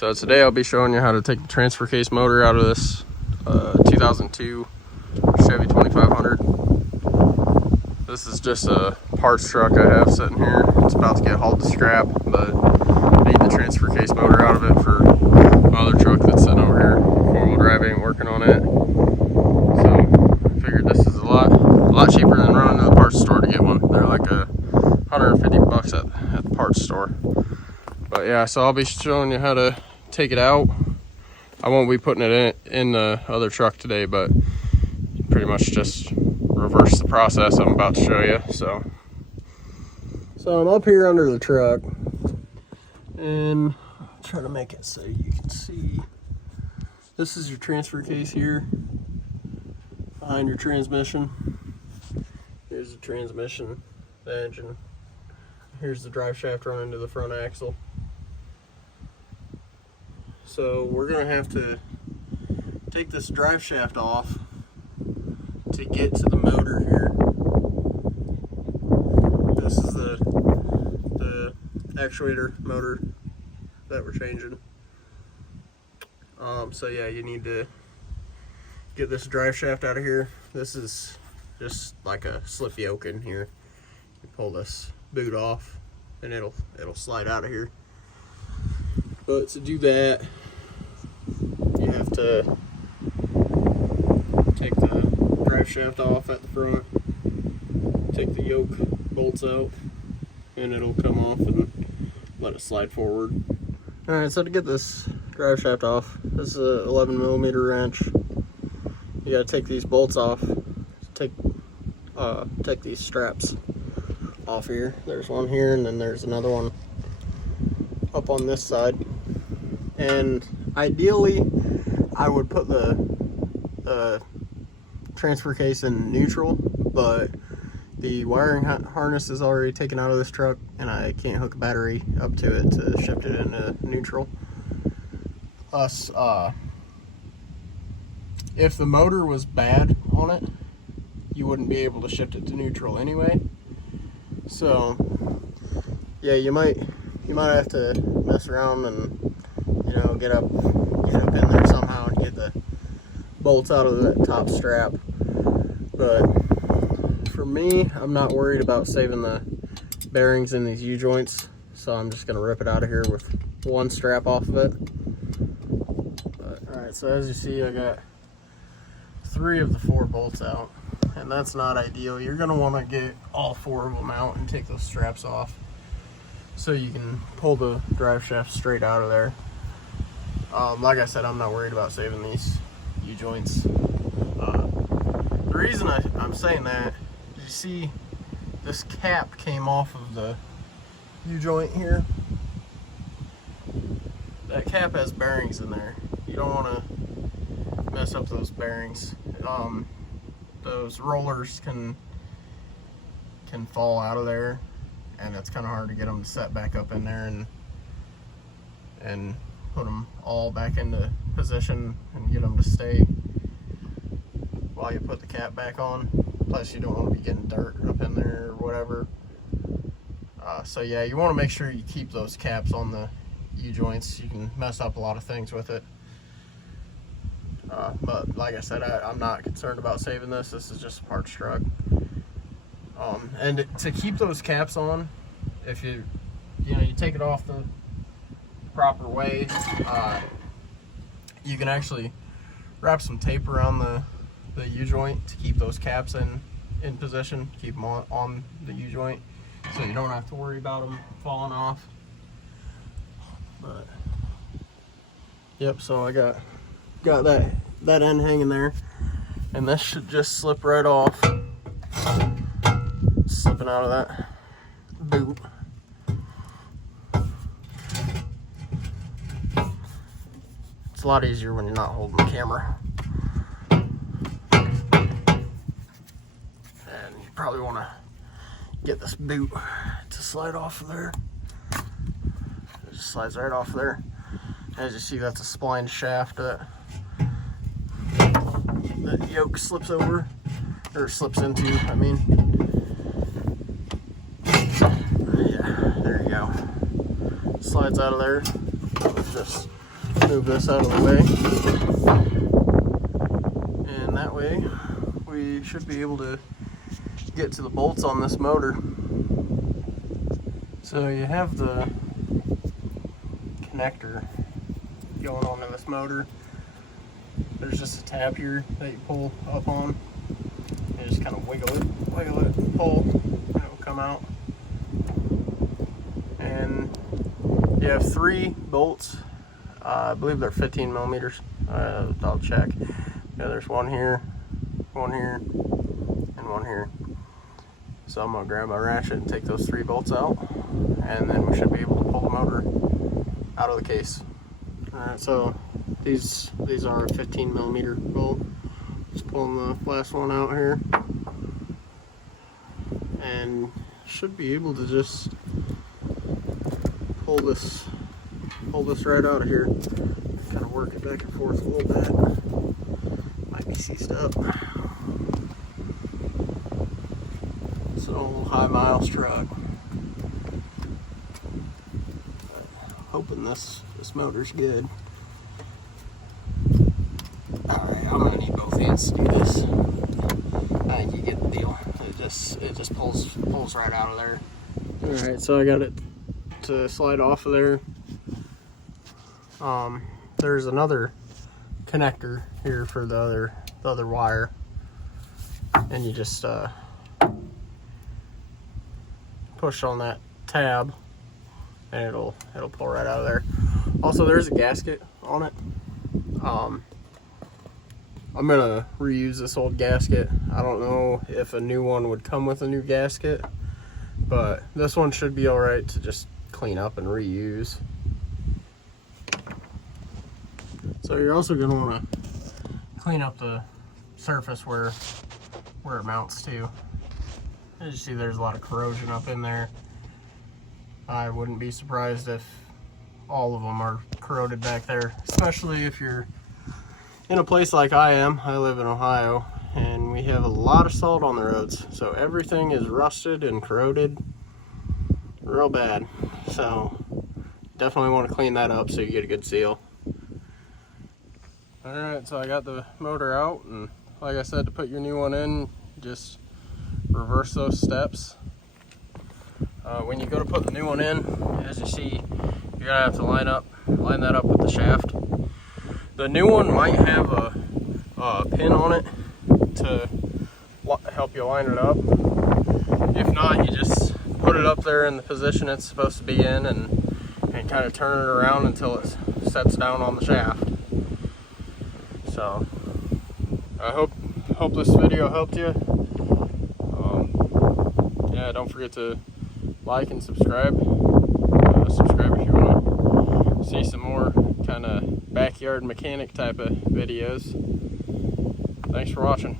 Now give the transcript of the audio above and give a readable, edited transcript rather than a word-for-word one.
So today I'll be showing you how to take the transfer case motor out of this 2002 Chevy 2500. This is just a parts truck I have sitting here. It's about to get hauled to scrap, but I need the transfer case motor out of it for my other truck that's sitting over here. Four-wheel drive ain't working on it. So I figured this is a lot cheaper than running to the parts store to get one. They're like $150 at the parts store. But yeah, so I'll be showing you how to take it out. I won't be putting it in the other truck today, but pretty much just reverse the process I'm about to show you. So I'm up here under the truck, and I'll try to make it so you can see. This is your transfer case here, behind your transmission. Here's the transmission, the engine. Here's the drive shaft running to the front axle. So we're gonna have to take this drive shaft off to get to the motor here. This is the actuator motor that we're changing. So yeah, you need to get this drive shaft out of here. This is just like a slip yoke in here. You pull this boot off and it'll slide out of here. But to do that, you have to take the drive shaft off at the front, take the yoke bolts out, and it'll come off and let it slide forward. Alright, so to get this drive shaft off, this is a 11mm wrench. You gotta take these bolts off, take these straps off here. There's one here, and then there's another one up on this side. And ideally, I would put the transfer case in neutral, but the wiring harness is already taken out of this truck, and I can't hook a battery up to it to shift it into neutral. Plus, if the motor was bad on it, you wouldn't be able to shift it to neutral anyway. So, yeah, you might have to mess around and get up in there somehow and get the bolts out of that top strap. But for me, I'm not worried about saving the bearings in these U-joints, so I'm just gonna rip it out of here with one strap off of it. Alright, so as you see, I got 3 of the 4 bolts out, and that's not ideal. You're gonna wanna get all 4 of them out and take those straps off so you can pull the drive shaft straight out of there. Like I said, I'm not worried about saving these U-joints. The reason I'm saying that, you see this cap came off of the U-joint here. That cap has bearings in there. You don't want to mess up those bearings. Those rollers can fall out of there, and it's kind of hard to get them to set back up in there and put them all back into position and get them to stay while you put the cap back on. Plus, you don't want to be getting dirt up in there or whatever. So yeah, you want to make sure you keep those caps on the U-joints. You can mess up a lot of things with it. But like I said, I'm not concerned about saving this. This is just a parts truck. And to keep those caps on, if you take it off the proper way, you can actually wrap some tape around the U-joint to keep those caps in position, keep them on the U-joint, so you don't have to worry about them falling off. But yep, so I got that end hanging there, and this should just slip right off, slipping out of that boot. It's a lot easier when you're not holding the camera. And you probably want to get this boot to slide off of there. It just slides right off there. As you see, that's a splined shaft that the yoke slips over, or slips into, I mean. Yeah, there you go. Slides out of there. Just move this out of the way. And that way we should be able to get to the bolts on this motor. So you have the connector going onto this motor. There's just a tab here that you pull up on. You just kind of wiggle it, pull, and it will come out. And you have 3 bolts. I believe they're 15 millimeters. I'll check. Yeah, there's one here, and one here. So I'm gonna grab my ratchet and take those 3 bolts out, and then we should be able to pull the motor out of the case. All right, so these are a 15 millimeter bolt. Just pulling the last one out here, and should be able to just pull this right out of here. Kind of work it back and forth a little bit. Might be seized up. It's an old high miles truck. Hoping this motor's good. Alright, I'm gonna need both hands to do this. I think you get the deal. It just pulls right out of there. Alright, so I got it to slide off of there. There's another connector here for the other wire, and you just push on that tab and it'll pull right out of there. Also, there's a gasket on it. I'm gonna reuse this old gasket. I don't know if a new one would come with a new gasket, but this one should be all right to just clean up and reuse. So you're also going to want to clean up the surface where it mounts to. As you see, there's a lot of corrosion up in there. I wouldn't be surprised if all of them are corroded back there, especially if you're in a place like I am. I live in Ohio, and we have a lot of salt on the roads, so everything is rusted and corroded real bad. So definitely want to clean that up so you get a good seal. Alright, so I got the motor out, and like I said, to put your new one in, just reverse those steps. When you go to put the new one in, as you see, you're gonna have to line that up with the shaft. The new one might have a pin on it to help you line it up. If not, you just put it up there in the position it's supposed to be in, and kind of turn it around until it sets down on the shaft. So I hope this video helped you. Yeah, don't forget to like and subscribe. Subscribe if you want to see some more kind of backyard mechanic type of videos. Thanks for watching.